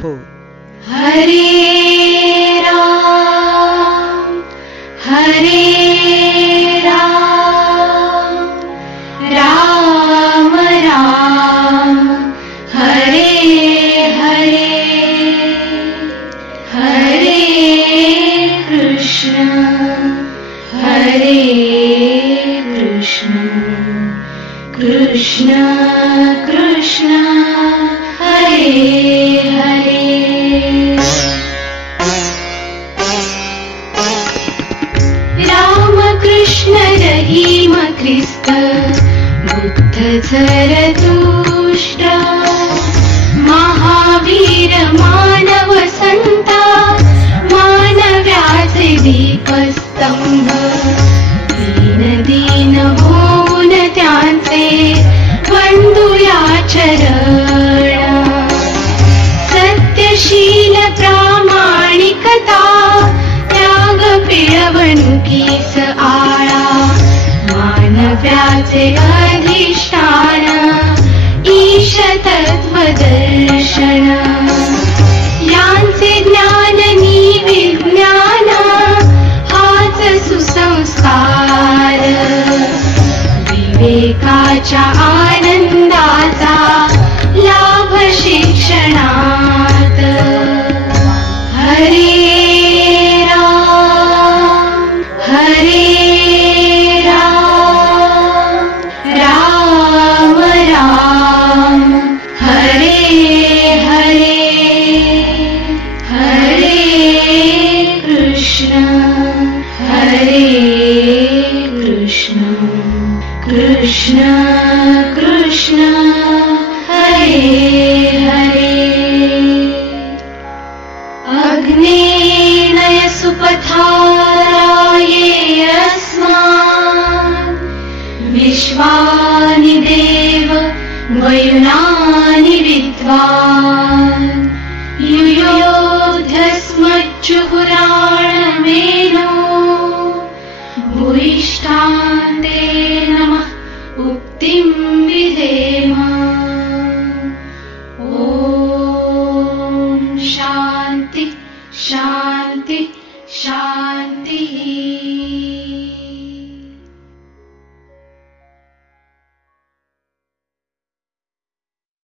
हो. हरे राम राम राम हरे हरे, हरे कृष्ण कृष्ण कृष्ण हरे हरे. राम कृष्ण रहीम ख्रिस्त बुद्ध झरतुष्ट्र महावीर मानव संता मानव्याचे दीपस्तंभ दीन होऊन त्यांचे वंदुया चरण. सत्यशील प्रामाणिकता त्याग पिळवणुकीस आळा मानव्याचे अधिष्ठान ईश तत्वदर्शन. यांचे ज्ञान नि विज्ञान हाच सुसंस्कार विवेकाच्या आनंदाचा लाभ शिक्षणात. हरे राम राम राम हरे हरे, हरे कृष्ण कृष्ण कृष्ण हरे हरे. अग्नेनय सुपथाराये अस्मान् विश्वानि देव वयुनानि विद्वान्. युयोध्यस्मज्जुहुराणमेनो भूयिष्ठान्ते नमः उक्तिं विधेम.